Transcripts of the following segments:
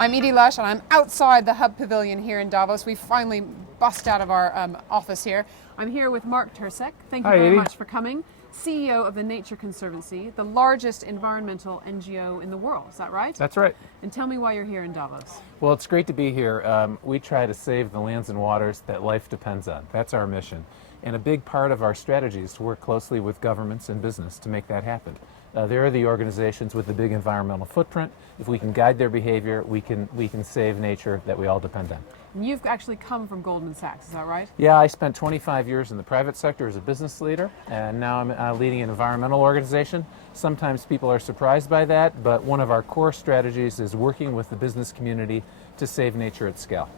I'm Edie Lush, and I'm outside the Hub Pavilion here in Davos. We finally bust out of our office here. I'm here with Mark Tercek. Thank you very much for coming. CEO of the Nature Conservancy, the largest environmental NGO in the world. Is that right? That's right. And tell me why you're here in Davos. Well, it's great to be here. We try to save the lands and waters that life depends on. That's our mission. And a big part of our strategy is to work closely with governments and business to make that happen. They're the organizations with the big environmental footprint. If we can guide their behavior, we can save nature that we all depend on. And you've actually come from Goldman Sachs, is that right? Yeah, I spent 25 years in the private sector as a business leader, and now I'm leading an environmental organization. Sometimes people are surprised by that, but one of our core strategies is working with the business community to save nature at scale.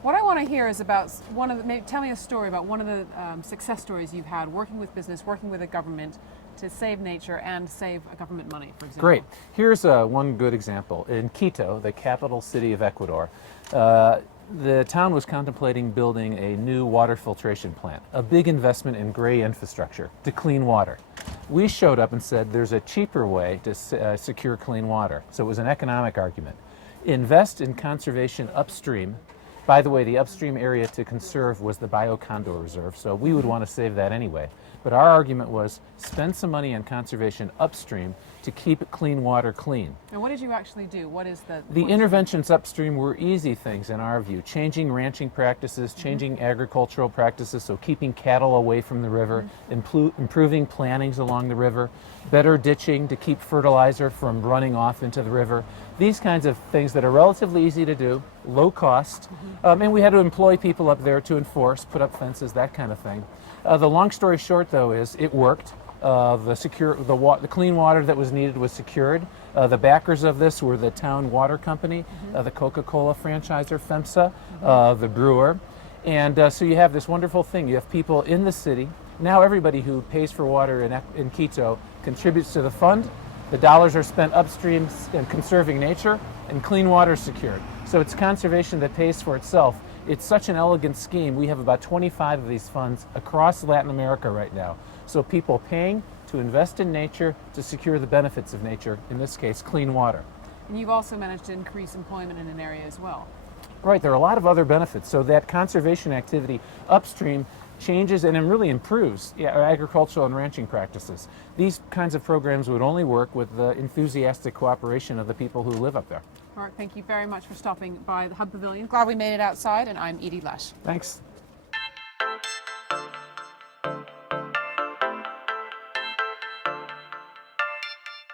What I want to hear is about maybe tell me a story about one of the success stories you've had working with business, working with a government to save nature and save government money, for example. Great. Here's one good example. In Quito, the capital city of Ecuador, the town was contemplating building a new water filtration plant, a big investment in gray infrastructure to clean water. We showed up and said there's a cheaper way to secure clean water. So it was an economic argument. Invest in conservation upstream. By the way, the upstream area to conserve was the Bio Condor Reserve, so we would want to save that anyway. But our argument was spend some money on conservation upstream to keep clean water clean. And what did you actually do? What is the interventions upstream were easy things in our view. Changing ranching practices, changing agricultural practices, so keeping cattle away from the river, improving plantings along the river, better ditching to keep fertilizer from running off into the river. These kinds of things that are relatively easy to do, low cost, and we had to employ people up there to enforce, put up fences, that kind of thing. The long story short, though, is it worked. The clean water that was needed was secured. The backers of this were the town water company, the Coca-Cola franchisor, Femsa, the brewer. And so you have this wonderful thing. You have people in the city. Now everybody who pays for water in Quito contributes to the fund. The dollars are spent upstream in conserving nature, and clean water is secured. So it's conservation that pays for itself. It's such an elegant scheme. We have about 25 of these funds across Latin America right now. So people paying to invest in nature to secure the benefits of nature, in this case, clean water. And you've also managed to increase employment in an area as well. Right, there are a lot of other benefits. So that conservation activity upstream changes and really improves agricultural and ranching practices. These kinds of programs would only work with the enthusiastic cooperation of the people who live up there. Mark, thank you very much for stopping by the Hub Pavilion. Glad we made it outside, and I'm Edie Lush. Thanks.